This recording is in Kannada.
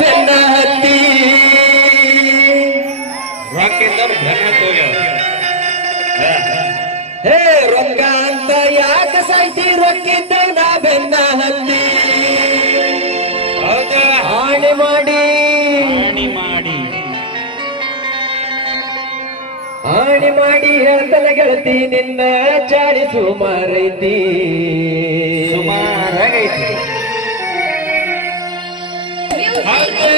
ಬೆನ್ನ ಹತ್ತಿ ರೊಕ್ಕಿದ್ದವ್ರು ಬೆನ್ನ ತೋಗ್ಯಾವ. ಹೇ ರೊಕ್ಕ ಅಂತ ಯಾಕ ಸಾಯ್ತಿ ರೊಕ್ಕಿದ್ದವನ ಬೆನ್ನ ಹತ್ತಿ ಹೌದಾ? ಹಾನಿ ಮಾಡಿ ಹಾನಿ ಮಾಡಿ ಹೇಳ್ತನ ಗೆಳತಿ ನಿನ್ನ ಚಾಡಿ ಸುಮಾರೈತಿ ಸುಮಾರಾಗೈತಿ. ಹೌದೇ